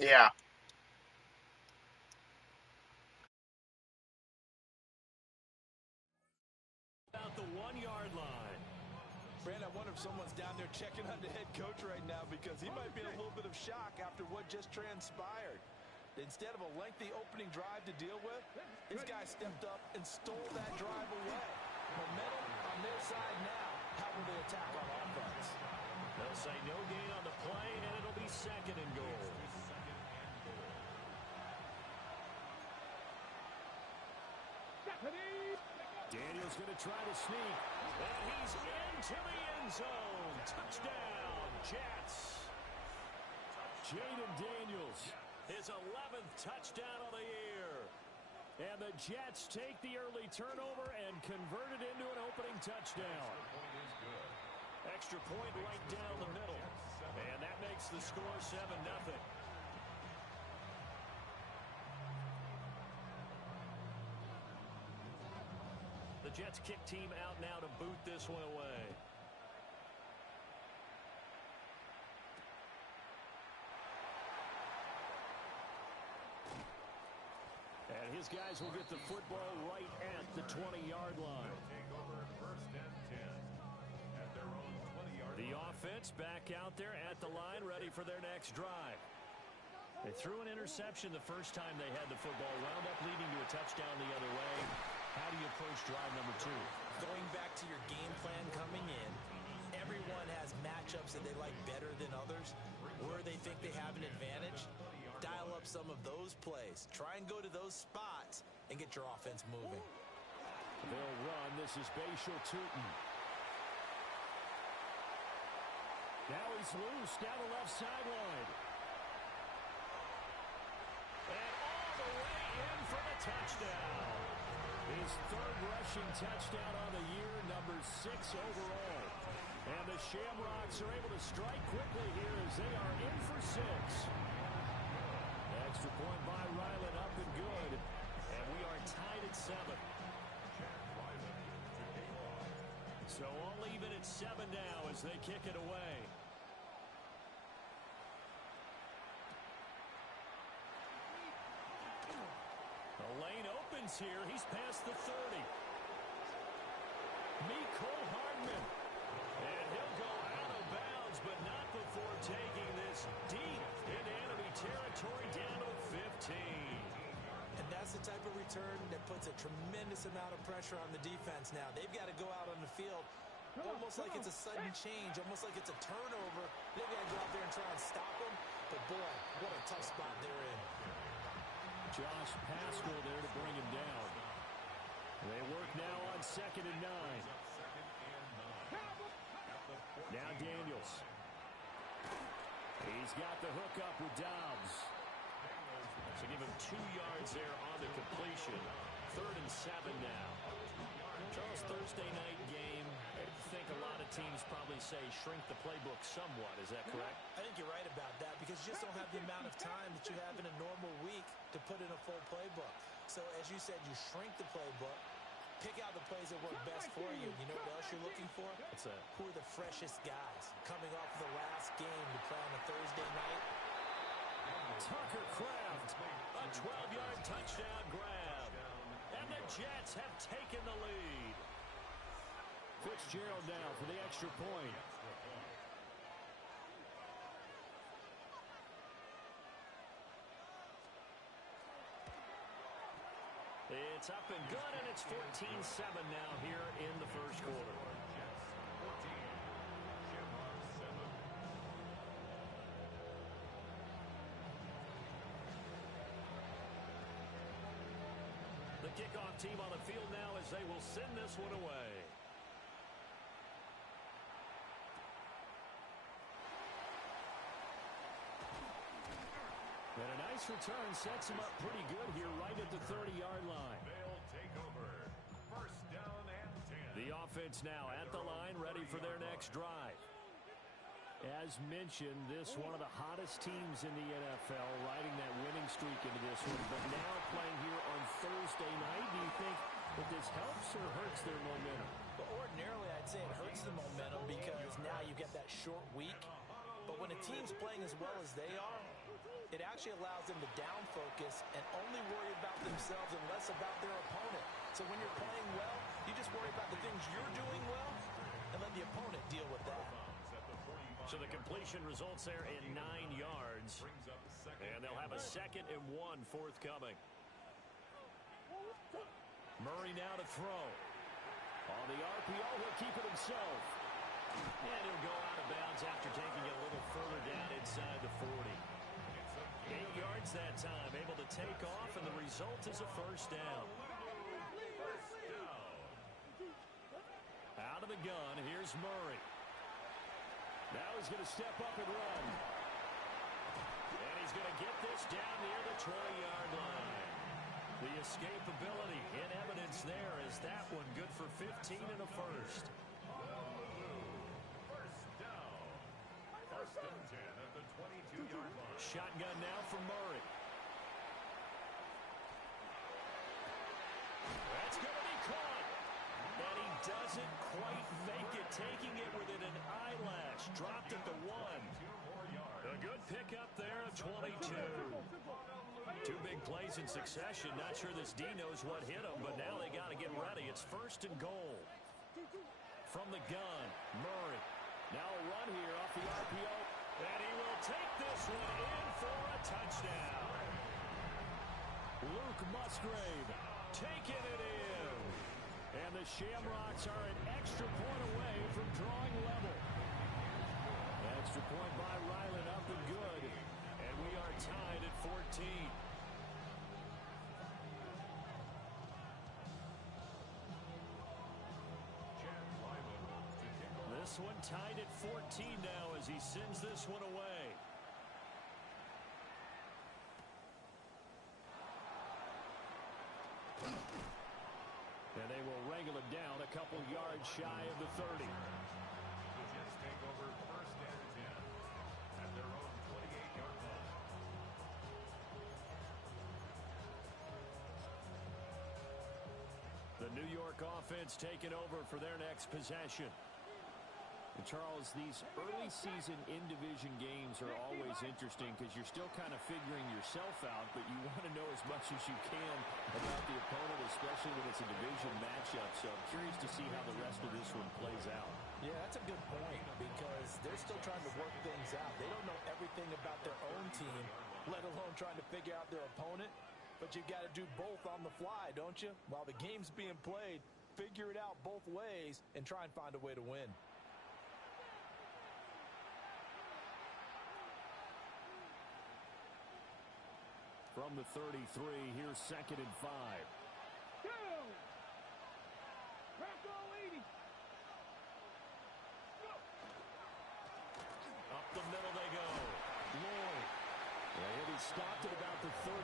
Yeah. About the 1-yard line. Brand, I wonder if someone's down there checking on the head coach right now because he might be in a little bit of shock after what just transpired. Instead of a lengthy opening drive to deal with, his guy stepped up and stole that drive away. Momentum on their side now. How will they attack on offense? They'll say no gain on the play, and it'll be 2nd and goal. Daniels going to try to sneak, and he's into the end zone. Touchdown, Jets. Jayden Daniels, his 11th touchdown of the year. And the Jets take the early turnover and convert it into an opening touchdown. Extra point right down the middle. And that makes the score 7-0. The Jets kick team out now to boot this one away. And his guys will get the football right at the 20-yard line. The offense back out there at the line, ready for their next drive. They threw an interception the first time they had the football, wound up leading to a touchdown the other way. How do you approach drive number 2? Going back to your game plan coming in, everyone has matchups that they like better than others. Where they think they have an advantage, dial up some of those plays. Try and go to those spots and get your offense moving. They'll run. This is Bashal Tutin. Now he's loose down the left sideline. And all the way in for the touchdown. His 3rd rushing touchdown on the year, number 6 overall. And the Shamrocks are able to strike quickly here as they are in for 6. Extra point by Ryland, up and good. And we are tied at 7. So all even at 7 now as they kick it away. The lane opens here. He's past the 30. Mecole Hardman. And he'll go out of bounds, but not before taking this deep into enemy territory down to 15. And that's the type of return that puts a tremendous amount of pressure on the defense now. They've got to go out on the field almost like it's a sudden change, almost like it's a turnover. They've got to go out there and try and stop them. But, boy, what a tough spot they're in. Josh Paschal there to bring him down. They work now on 2nd and 9. Now Daniels. He's got the hook up with Dobbs. So give him 2 yards there on the completion. 3rd and 7 now. Charles, Thursday night game. I think a lot of teams probably say shrink the playbook somewhat. Is that correct? I think you're right about that because you just don't have the amount of time that you have in a normal week to put in a full playbook. So as you said, you shrink the playbook, pick out the plays that work best for you. You know what else you're looking for? What's that? Who are the freshest guys coming off the last game to play on a Thursday night? Tucker Kraft, a 12-yard touchdown grab. And the Jets have taken the lead. Fitzgerald now for the extra point. It's up and good, and it's 14-7 now here in the first quarter. The kickoff team on the field now as they will send this one away. And a nice return sets him up pretty good here right at the 30-yard line. They'll take over. 1st down and 10. The offense now at the line, ready for their next drive. As mentioned, this one of the hottest teams in the NFL, riding that winning streak into this one, but now playing here on Thursday night. Do you think that this helps or hurts their momentum? But ordinarily, I'd say it hurts the momentum because now you get that short week. But when a team's playing as well as they are, it actually allows them to down focus and only worry about themselves and less about their opponent. So when you're playing well, you just worry about the things you're doing well and let the opponent deal with that. So the completion results there in 9 yards. And they'll have a 2nd and 1 forthcoming. Murray now to throw. On the RPO, he'll keep it himself. And he'll go out of bounds after taking it a little further down inside the 40. 8 yards that time, able to take off, and the result is a first down. Out of the gun, here's Murray. Now he's going to step up and run. And he's going to get this down near the 20-yard line. The escapability in evidence there is that one good for 15 and a first. First down. First and 10 at the 22-yard line. Shotgun now for Murray. That's going to be caught. And he doesn't quite make it, taking it within an eyelash. Dropped at the 1. A good pickup there of 22. 2 big plays in succession. Not sure this D knows what hit him, but now they got to get ready. It's 1st and goal. From the gun, Murray. Now a run here off the RPO. And he will take this one in for a touchdown. Luke Musgrave taking it in. And the Shamrocks are an extra point away from drawing level. Extra point by Ryland, up and good. And we are tied at 14. This one tied at 14 now as he sends this one away. And they will wrangle it down a couple yards shy of the 30. The Jets take over 1st and 10 at their own 28-yard line. The New York offense taking over for their next possession. And Charles, these early season in-division games are always interesting because you're still kind of figuring yourself out, but you want to know as much as you can about the opponent, especially when it's a division matchup. So I'm curious to see how the rest of this one plays out. Yeah, that's a good point because they're still trying to work things out. They don't know everything about their own team, let alone trying to figure out their opponent. But you've got to do both on the fly, don't you? While the game's being played, figure it out both ways and try and find a way to win. From the 33, here's 2nd and 5. Up the middle they go. Lloyd. And he'll be stopped at about the 38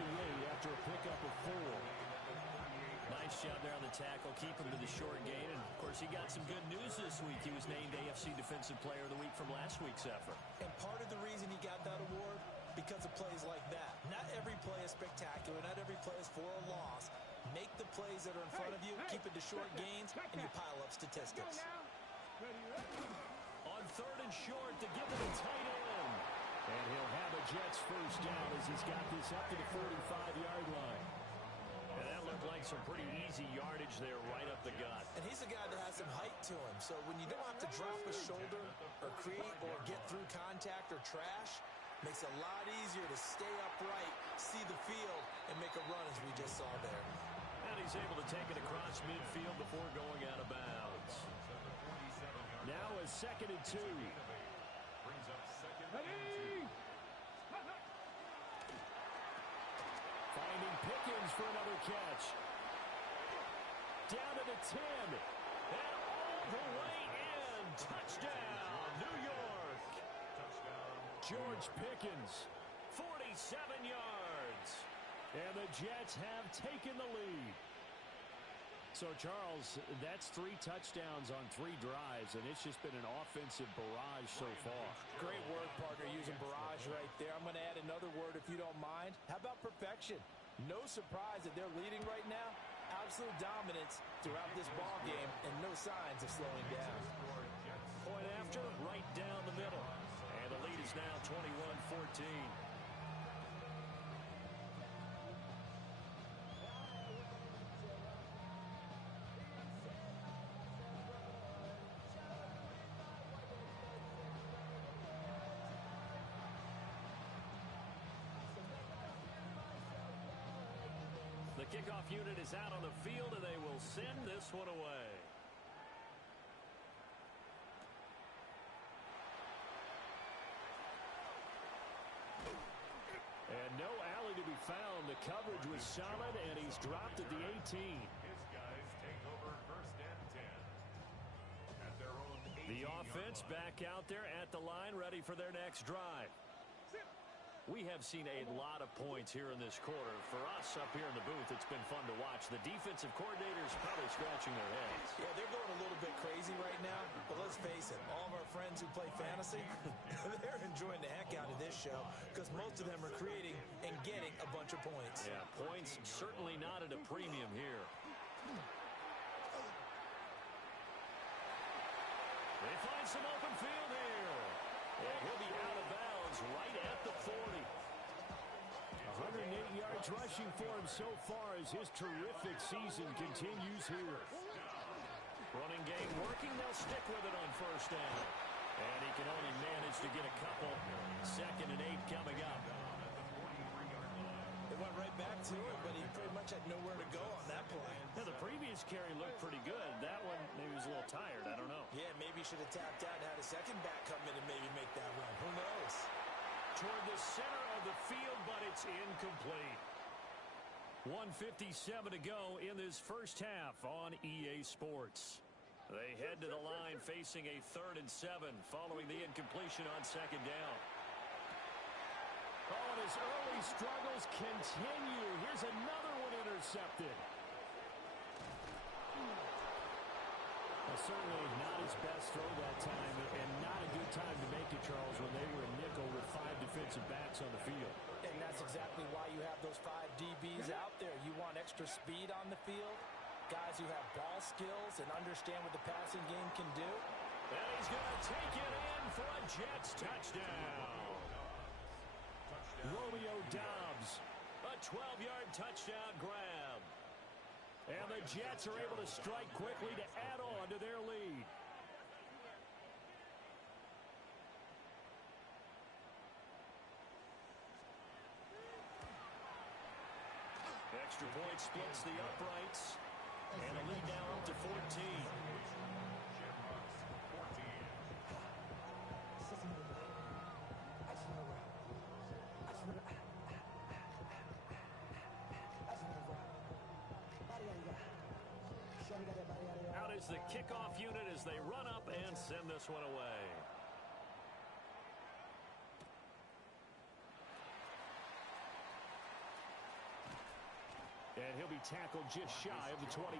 after a pickup of 4. Nice job there on the tackle. Keep him to the short gain. And, of course, he got some good news this week. He was named AFC Defensive Player of the Week from last week's effort. And part of the reason he got that award, because of plays like that. Not every play is spectacular. Not every play is for a loss. Make the plays that are in front of you, keep it to short gains, and you pile up statistics. On 3rd and short to give it a tight end. And he'll have a Jets first down as he's got this up to the 45-yard line. And that looked like some pretty easy yardage there right up the gut. And he's a guy that has some height to him. So when you don't have to drop a shoulder or create or get through contact or trash, makes it a lot easier to stay upright, see the field, and make a run as we just saw there. And he's able to take it across midfield before going out of bounds. Now a 2nd and 2. Brings up 2nd and 2. Finding Pickens for another catch. Down to the 10. And all the way in. Touchdown, New York. George Pickens, 47 yards. And the Jets have taken the lead. So, Charles, that's 3 touchdowns on 3 drives, and it's just been an offensive barrage so far. Great work, partner, using barrage right there. I'm going to add another word if you don't mind. How about perfection? No surprise that they're leading right now. Absolute dominance throughout this ball game and no signs of slowing down. Point after, right down the middle. And the lead is now 21-14. The kickoff unit is out on the field, and they will send this one away. And no alley to be found. The coverage was solid, and he's dropped at the 18. His guys take over first and 10 at their own 18-yard The offense line. back out there at the line, ready for their next drive. We have seen a lot of points here in this quarter. For us up here in the booth, it's been fun to watch. The defensive coordinators probably scratching their heads. Yeah, they're going a little bit crazy right now, but let's face it, all of our friends who play fantasy, they're enjoying the heck out of this show because most of them are creating and getting a bunch of points. Yeah, points certainly not at a premium here. They find some open field here. And he'll be out of bounds right at the 40. 108 yards rushing for him so far as his terrific season continues here. Running game working. They'll stick with it on first down. And he can only manage to get a couple. 2nd and 8 coming up. They went right back to it, but he pretty much had nowhere to go on that play. Now, the previous carry looked pretty good. That one maybe was a little tired. I don't know. Yeah, maybe he should have tapped out and had a second back come in and maybe make that run. Who knows? Toward the center of the field, but it's incomplete. 1:57 to go in this first half on EA Sports. They head to the line facing a 3rd and 7 following the incompletion on 2nd down. Oh, and his early struggles continue. Here's another one intercepted. Well, certainly not his best throw that time, and not a good time to make it, Charles, when they were in nickel with 5 defensive backs on the field. And that's exactly why you have those 5 DBs out there. You want extra speed on the field, guys who have ball skills and understand what the passing game can do. And he's going to take it in for a Jets touchdown. Romeo Doubs. A 12-yard touchdown grab. And the Jets are able to strike quickly to add on to their lead. Extra point splits the uprights. And a lead now up to 14. Out is the kickoff unit as they run up and send this one away. And he'll be tackled just shy of the 25.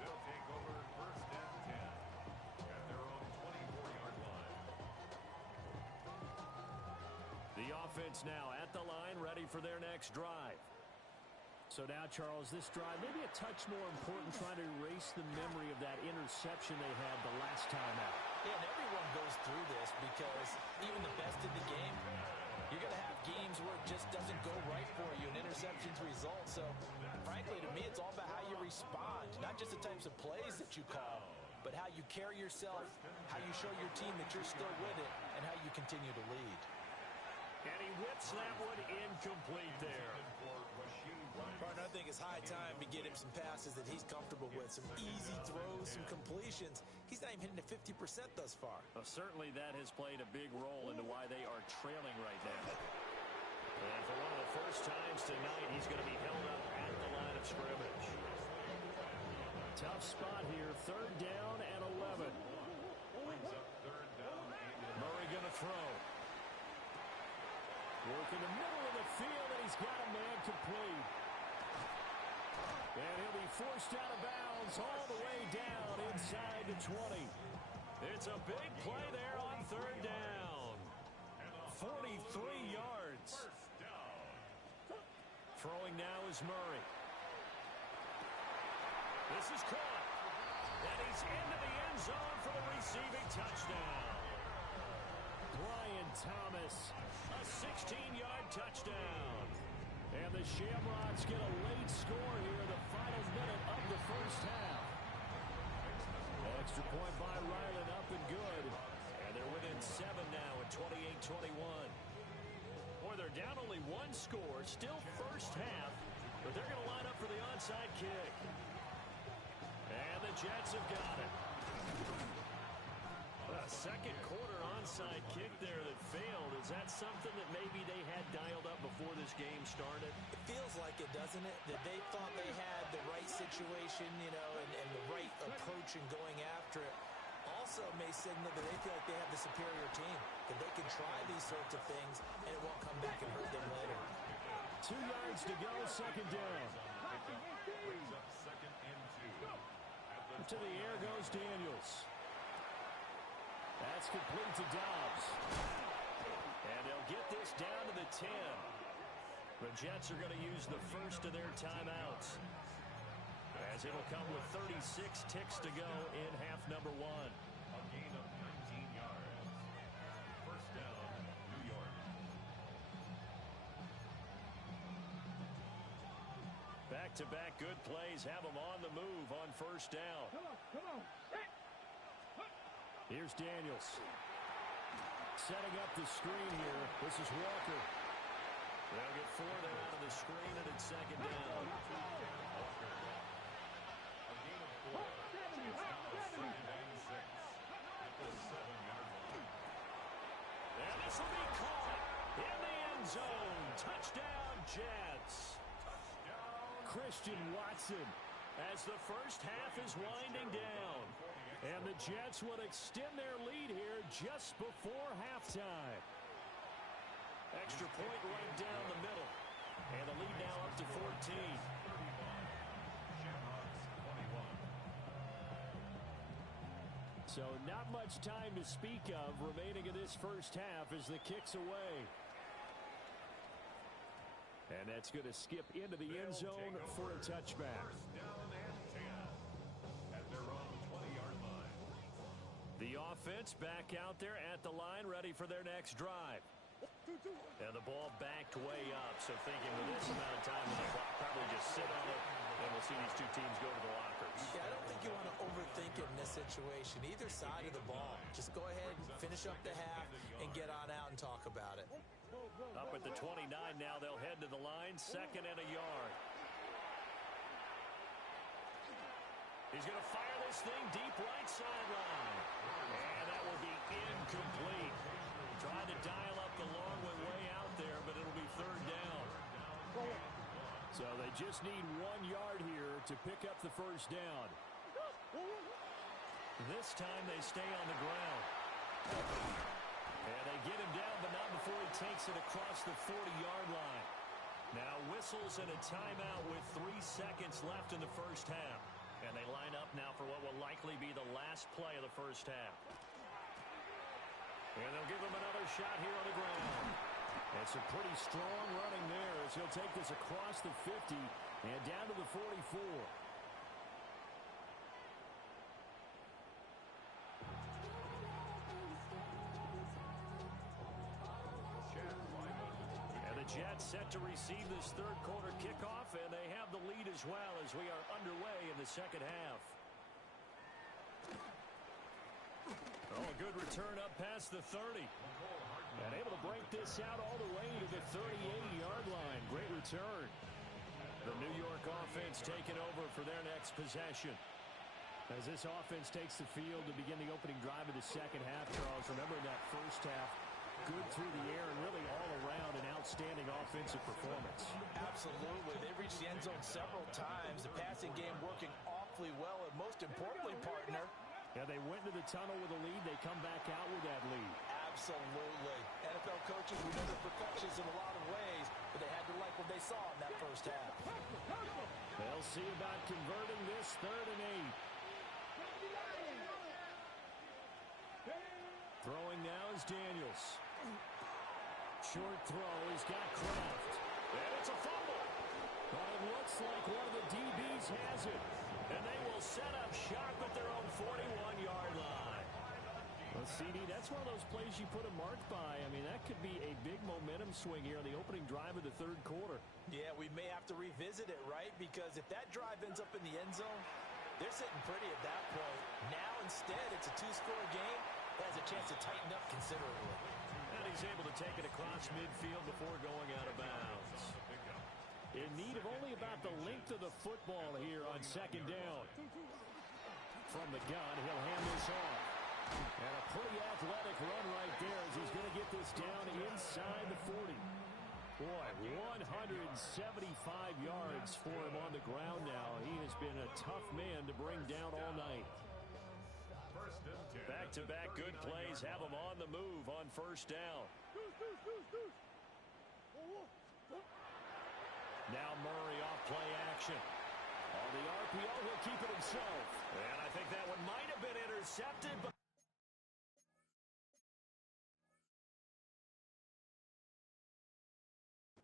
They'll take over first and 10 at their own 24-yard line. The offense now at the line, ready for their next drive. So now, Charles, this drive maybe a touch more important, trying to erase the memory of that interception they had the last time out. Yeah, and everyone goes through this because even the best in the game, you're going to have games where it just doesn't go right for you and interceptions result. So, frankly, to me, it's all about how you respond, not just the types of plays that you call, but how you carry yourself, how you show your team that you're still with it, and how you continue to lead. And he whips that one incomplete there. Partner, I think it's high time to get him some passes that he's comfortable with, some easy throws, some completions. He's not even hitting to 50% thus far. Well, certainly that has played a big role into why they are trailing right now. And for one of the first times tonight, he's going to be held up at the line of scrimmage. Tough spot here, 3rd down and 11. Murray going to throw. Work in the middle of the field, and he's got a man complete. And he'll be forced out of bounds all the way down inside the 20. It's a big play there on 3rd down. 43 yards. Throwing now is Murray. This is caught. And he's into the end zone for the receiving touchdown. Brian Thomas. A 16-yard touchdown. And the Shamrocks get a late score here in the final minute of the first half. Extra point by Ryland, up and good. And they're within 7 now at 28-21. Boy, they're down only 1 score. Still first half. But they're going to line up for the onside kick. And the Jets have got it. A second quarter onside kick there that failed. Is that something that maybe they had dialed up before this game started? It feels like it, doesn't it? That they thought they had the right situation, and the right approach in going after it. Also may signal that they feel like they have the superior team, that they can try these sorts of things and it won't come back and hurt them later. 2 yards to go, second down. To the air goes Daniels. That's complete to Dobbs. And they'll get this down to the 10. The Jets are going to use the first of their timeouts, as it'll come with 36 ticks to go in half number 1. A gain of 19 yards. First down, New York. Back-to-back good plays have them on the move on first down. Come on. Here's Daniels. Setting up the screen here. This is Walker. They'll get 4 there out of the screen, and it's second down. A gain of 4. It's now 2nd and 6 at the 7-yard line. And this will be caught in the end zone. Touchdown, Jets. Christian Watson. As the first half is winding down. And the Jets will extend their lead here just before halftime. Extra point right down the middle. And the lead now up to 14. So not much time to speak of remaining in this first half as the kick's away. And that's going to skip into the end zone for a touchback. First down and 10 at their own 20-yard line. The offense back out there at the line, ready for their next drive. And the ball backed way up, so thinking with this amount of time on the clock, probably just sit on it, and we'll see these two teams go to the lockers. Yeah, I don't think you want to overthink it in this situation. Either side of the ball. Just go ahead and finish up the half and get on out and talk about it. Up at the 29 now, they'll head to the line, 2nd and a yard. He's going to fire this thing deep right sideline. And that will be incomplete. Trying to dial up the long way out there, but it'll be 3rd down. So they just need 1 yard here to pick up the first down. This time they stay on the ground. And they get him down, but not before he takes it across the 40-yard line. Now whistles and a timeout with 3 seconds left in the first half. And they line up now for what will likely be the last play of the first half. And they'll give him another shot here on the ground. And some pretty strong running there as he'll take this across the 50 and down to the 44. And the Jets set to receive this 3rd quarter kickoff, and they have the lead as well as we are underway in the second half. Oh, a good return up past the 30. And able to break this out all the way to the 38-yard line. Great return. The New York offense taking over for their next possession. As this offense takes the field to begin the opening drive of the second half, Charles, remember in that first half, good through the air and really all around an outstanding offensive performance. Absolutely. They reached the end zone several times. The passing game working awfully well, and most importantly, partner, yeah, they went to the tunnel with a lead. They come back out with that lead. Absolutely. NFL coaches, we know they're perfectionists in a lot of ways, but they had to like what they saw in that first half. They'll see about converting this 3rd and 8. Throwing now is Daniels. Short throw. He's got Kraft. And it's a fumble. But it looks like one of the DBs has it. And they will set up shop at their own 41-yard line. Well, CD, that's one of those plays you put a mark by. I mean, that could be a big momentum swing here on the opening drive of the 3rd quarter. Yeah, we may have to revisit it, right? Because if that drive ends up in the end zone, they're sitting pretty at that point. Now, instead, it's a 2-score game. It has a chance to tighten up considerably. And he's able to take it across midfield before going out of bounds. In need of only about the length of the football here on second down. From the gun, he'll hand this off. And a pretty athletic run right there as he's going to get this down inside the 40. Boy, 175 yards for him on the ground now. He has been a tough man to bring down all night. Back-to-back good plays have him on the move on first down. Now Murray off play action. On the RPO, he'll keep it himself. And I think that one might have been intercepted, but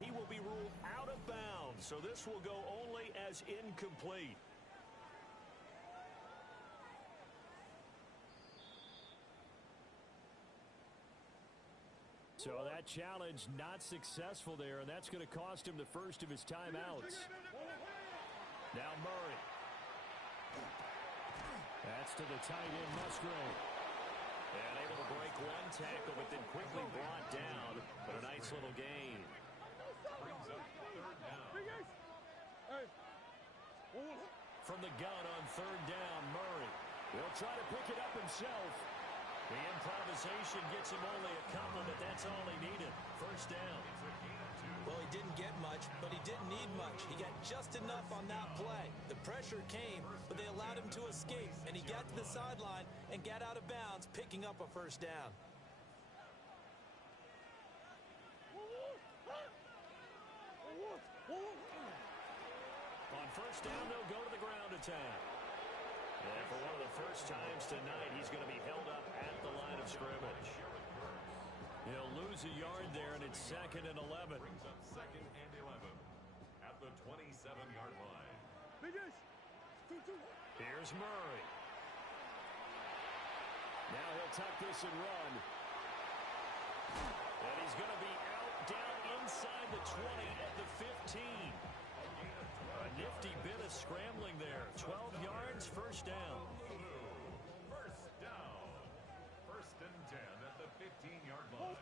he will be ruled out of bounds, so this will go only as incomplete. So that challenge not successful there, and that's going to cost him the first of his timeouts. Now Murray. That's to the tight end, Musgrave. And able to break one tackle, but then quickly brought down. But a nice little gain. Brings up third down. From the gun on third down, Murray. He'll try to pick it up himself. The improvisation gets him only a couple, but that's all he needed. First down. Well, he didn't get much, but he didn't need much. He got just enough on that play. The pressure came, but they allowed him to escape, and he got to the sideline and got out of bounds, picking up a first down. On first down, they'll go to the ground attack. And for one of the first times tonight, he's going to be held up at the line of scrimmage. He'll lose a yard there, and it's 2nd and 11. Brings up 2nd and 11 at the 27-yard line. Here's Murray. Now he'll tuck this and run. And he's going to be out down inside the 20 at the 15. A nifty bit of scrambling there. 12 yards, first down. First down. 1st and 10 at the 15-yard line.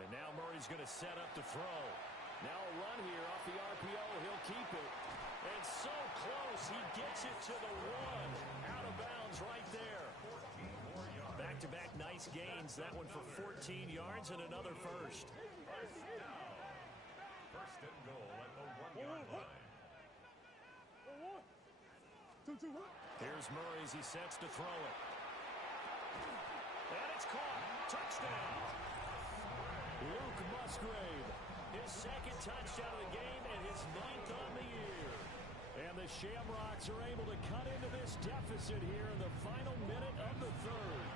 And now Murray's going to set up to throw. Now a run here off the RPO. He'll keep it. And so close, he gets it to the 1. Out of bounds right there. Back-to-back nice gains. That one for 14 yards and another first. First down. 1st and goal at the 1-yard line. Here's Murray as he sets to throw it. And it's caught. Touchdown. Luke Musgrave. His 2nd touchdown of the game and his 9th on the year. And the Shamrocks are able to cut into this deficit here in the final minute of the 3rd.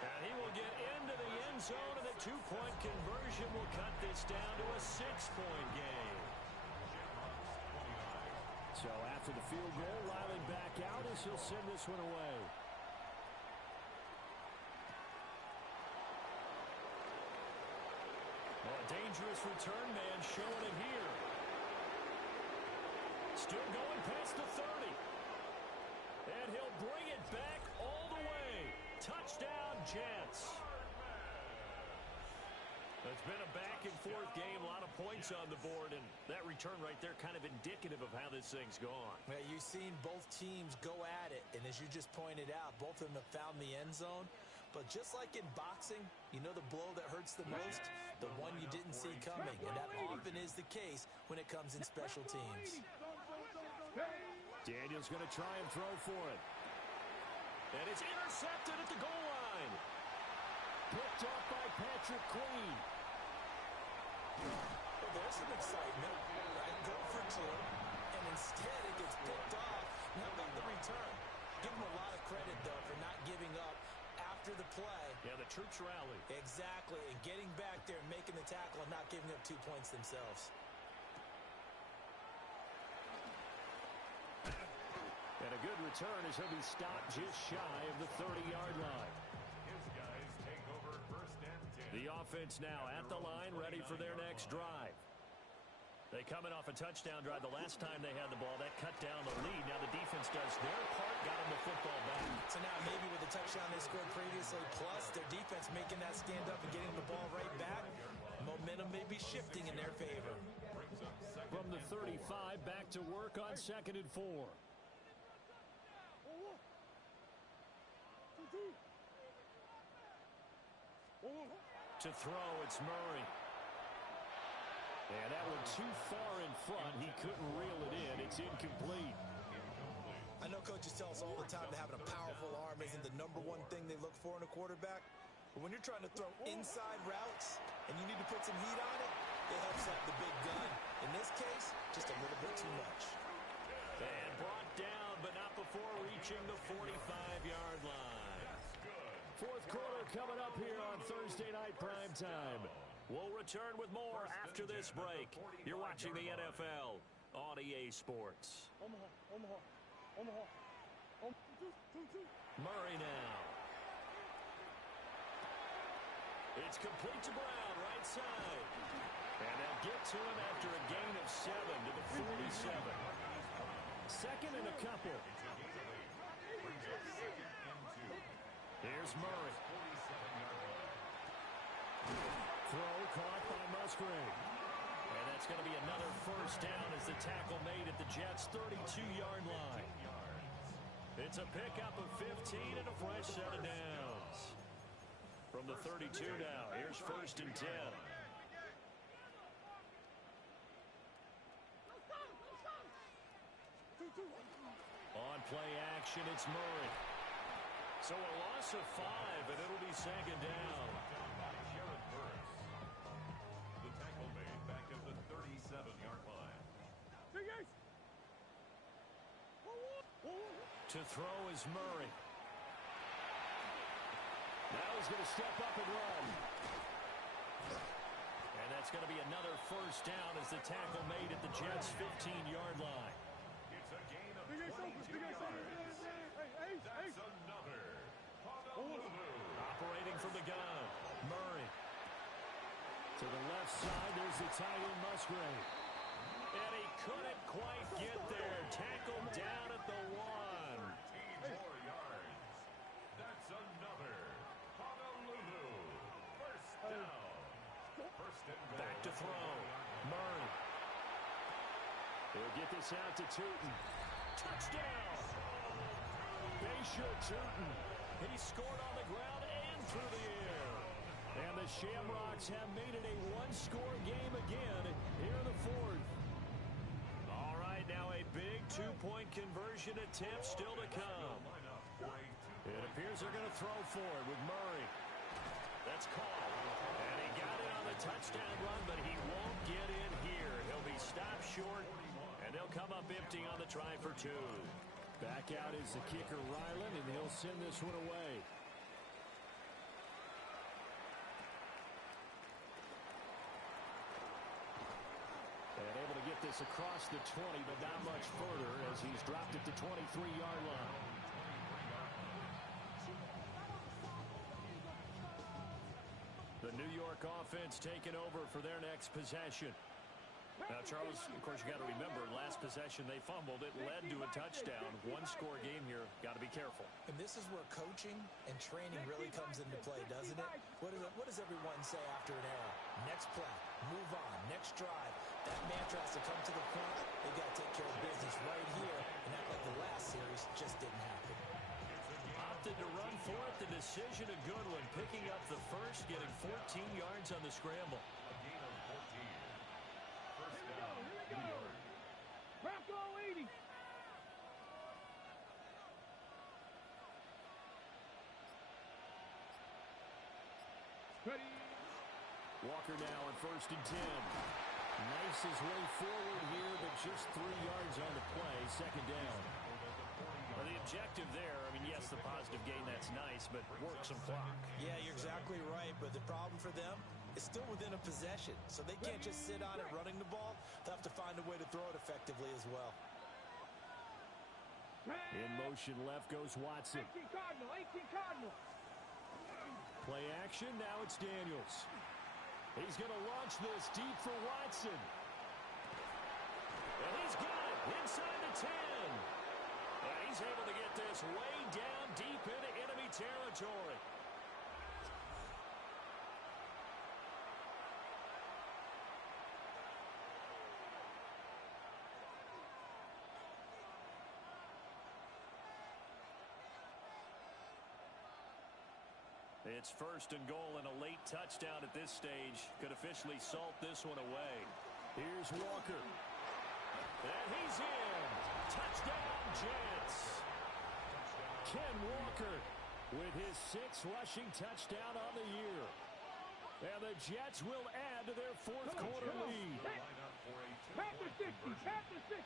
And he will get into the end zone, and the 2-point conversion will cut this down to a 6-point game. So after the field goal, Riley back out as he'll send this one away. Well, a dangerous return man showing it here. Still going past the 30. And he'll bring it back all the way. Touchdown, Jets. It's been a back-and-forth game, a lot of points on the board, and that return right there kind of indicative of how this thing's gone. Well, you've seen both teams go at it, and as you just pointed out, both of them have found the end zone. But just like in boxing, you know the blow that hurts the most? The one you didn't see coming, and that often is the case when it comes in special teams. Daniels going to try and throw for it. And it's intercepted at the goal line. Picked off by Patrick Queen. Well, there's some excitement. Right? Go for 2, and instead it gets picked off. How about the return? Give him a lot of credit, though, for not giving up after the play. Yeah, the troops rally. Exactly, and getting back there and making the tackle and not giving up 2 points themselves. And a good return as he'll be stopped just shy of the 30-yard line. His guys take over 1st and 10. The offense now at the line, ready for their next drive. They coming off a touchdown drive the last time they had the ball. That cut down the lead. Now the defense does their part, got them the football back. So now maybe with the touchdown they scored previously, plus their defense making that stand up and getting the ball right back, momentum may be shifting in their favor. From the 35, back to work on 2nd and 4. To throw, it's Murray. And that one too far in front. He couldn't reel it in. It's incomplete. I know coaches tell us all the time that having a powerful arm isn't the #1 thing they look for in a quarterback. But when you're trying to throw inside routes and you need to put some heat on it, it helps have the big gun. In this case, just a little bit too much. And brought down, but not before reaching the 45-yard line. Fourth quarter coming up here on Thursday Night Primetime. We'll return with more after this break. You're watching the NFL on EA Sports. Murray now. It's complete to Brown, right side. And they'll get to him after a gain of 7 to the 47. Second and a couple. Here's Murray. Throw caught by Musgrave. And that's going to be another first down as the tackle made at the Jets' 32-yard line. It's a pickup of 15 and a fresh set of downs. From the 32 now, here's 1st and 10. On play action, it's Murray. So a loss of 5, and it'll be 2nd down. The tackle made back at the 37-yard line. To throw is Murray. Now he's going to step up and run. And that's going to be another first down as the tackle made at the Jets' 15-yard line. It's a gain of 22 yards. That's another. Operating from the gun, Murray. To the left side, there's the tight end Musgrave. And he couldn't quite get there. Tackled down at the 1. 13 more yards. That's another. Honolulu. First down. First and goal. Back to throw. Murray. He'll get this out to Tootin. Touchdown. Bayshore Tootin. He scored on the ground and through the air. And the Shamrocks have made it a one-score game again here in the 4th. All right, now a big two-point conversion attempt still to come. It appears they're going to throw for it with Murray. That's called. And he got it on the touchdown run, but he won't get in here. He'll be stopped short, and they'll come up empty on the try for 2. Back out is the kicker, Ryland, and he'll send this one away. And able to get this across the 20, but not much further as he's dropped it to 23-yard line. The New York offense taking over for their next possession. Now, Charles, of course, you got to remember, last possession they fumbled. It led to a touchdown. One-score game here. Got to be careful. And this is where coaching and training really comes into play, doesn't it? What does everyone say after an error? Next play, move on, next drive. That mantra has to come to the point. They got to take care of business right here and act like the last series just didn't happen. Opted to run for it. The decision a good one. Picking up the first, getting 14 yards on the scramble. A gain of 14. First down, New York. Bronco 80. Ready. Walker now on 1st and 10. Nice his way forward here, but just 3 yards on the play. 2nd down. Well, the objective there, I mean, yes, the positive gain, that's nice, but work some clock. Yeah, you're exactly right, but the problem for them is still within a possession, so they can't just sit on it running the ball. They'll have to find a way to throw it effectively as well. In motion left goes Watson. 18 Cardinal, 18 Cardinal. Play action, now it's Daniels. He's going to launch this deep for Watson. And he's got it inside the 10. And he's able to get this way down deep into enemy territory. It's first and goal, and a late touchdown at this stage could officially salt this one away. Here's Walker. And he's in. Touchdown, Jets. Ken Walker with his 6th rushing touchdown on the year. And the Jets will add to their fourth quarter lead. Back to 60. Back to 60.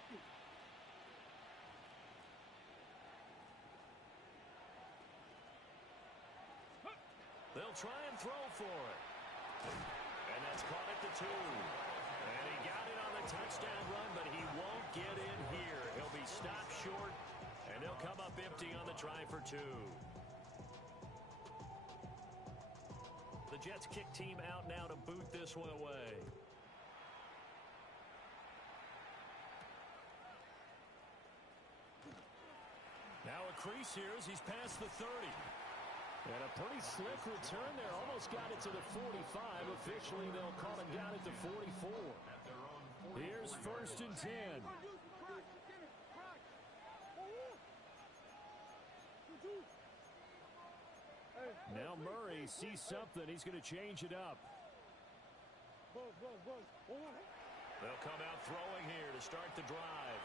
They'll try and throw for it. And that's caught at the 2. And he got it on the touchdown run, but he won't get in here. He'll be stopped short, and he'll come up empty on the try for 2. The Jets kick team out now to boot this one away. Now a crease here as he's past the 30. And a pretty slick return there. Almost got it to the 45. Officially, they'll call him down at the 44. Here's first and 10. Now Murray sees something. He's going to change it up. They'll come out throwing here to start the drive.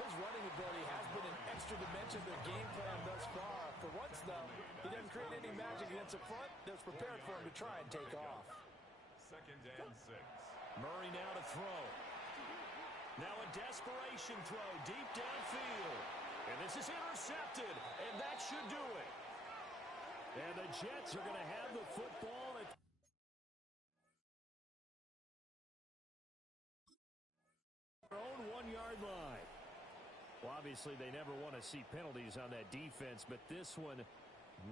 His running ability has been an extra dimension of their game plan thus far. For once, though, he doesn't create any magic against the front that's prepared for him to try and take off. 2nd and 6. Murray now to throw. Now a desperation throw deep downfield. And this is intercepted, and that should do it. And the Jets are going to have the football at their own 1-yard line. Well, obviously, they never want to see penalties on that defense, but this one a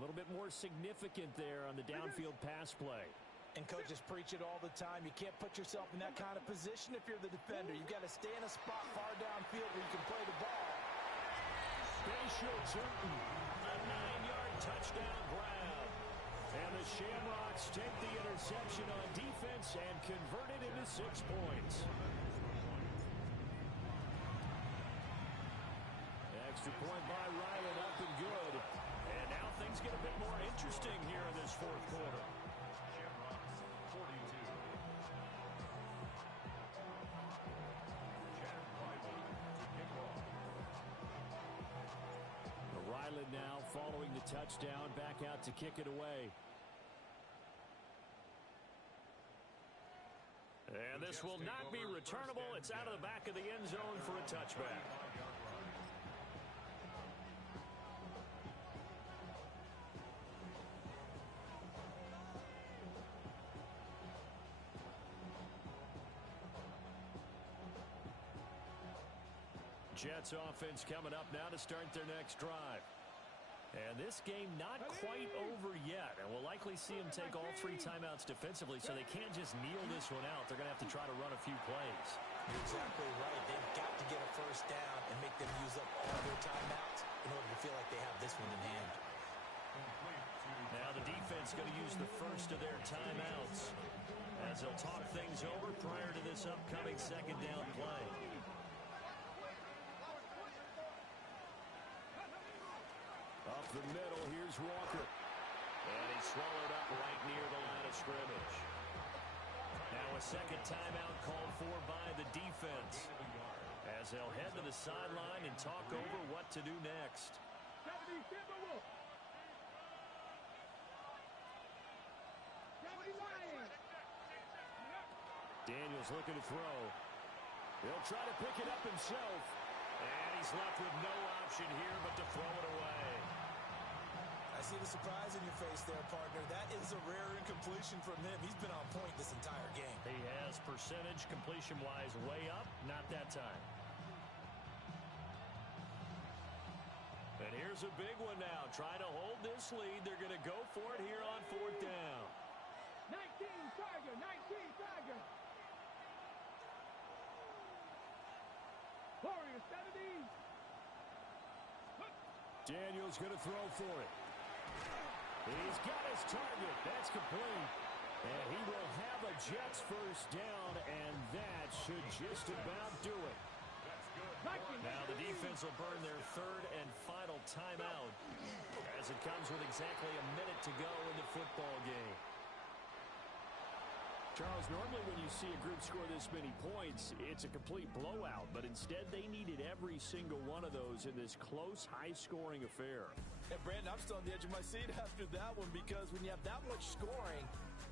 little bit more significant there on the downfield pass play. And coaches preach it all the time. You can't put yourself in that kind of position if you're the defender. You've got to stay in a spot far downfield where you can play the ball. Spatial Turton. A 9-yard touchdown grab. And the Shamrocks take the interception on defense and convert it into 6 points. Extra point by Ryland, up and good. And now things get a bit more interesting here in this fourth quarter. Shamrocks 42. Chad Ryland to kick off. Ryland now following the touchdown, back out to kick it away. And this will not be returnable. It's out of the back of the end zone for a touchback. Jets offense coming up now to start their next drive. And this game not quite over yet. And we'll likely see them take all 3 timeouts defensively, so they can't just kneel this one out. They're going to have to try to run a few plays. You're exactly right. They've got to get a first down and make them use up all their timeouts in order to feel like they have this one in hand. Now the defense going to use the first of their timeouts as they'll talk things over prior to this upcoming second down play. Up the middle, here's Walker. And he's swallowed up right near the line of scrimmage. Now a second timeout called for by the defense as they'll head to the sideline and talk over what to do next. Daniels looking to throw. He'll try to pick it up himself. And he's left with no option here but to throw it away. I see the surprise in your face there, partner. That is a rare incompletion from him. He's been on point this entire game. He has percentage completion-wise way up, not that time. And here's a big one now. Trying to hold this lead. They're going to go for it here on 4th down. 19 Tiger, 19 Tiger. Warriors 70. Daniels going to throw for it. He's got his target. That's complete. And he will have a Jets first down, and that should just about do it. Now the defense Bills will burn their third and final timeout as it comes with exactly a minute to go in the football game. Charles, normally when you see a group score this many points, it's a complete blowout. But instead, they needed every single one of those in this close, high-scoring affair. And, Brandon, I'm still on the edge of my seat after that one because when you have that much scoring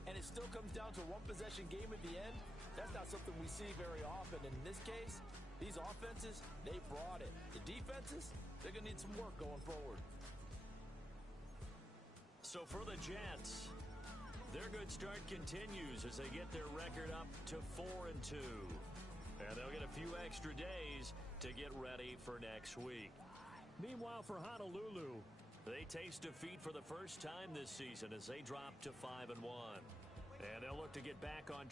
and it still comes down to a one-possession game at the end, that's not something we see very often. And in this case, these offenses, they brought it. The defenses, they're going to need some work going forward. So for the Jets, their good start continues as they get their record up to 4-2. And they'll get a few extra days to get ready for next week. Meanwhile, for Honolulu, they taste defeat for the first time this season as they drop to 5-1. And they'll look to get back on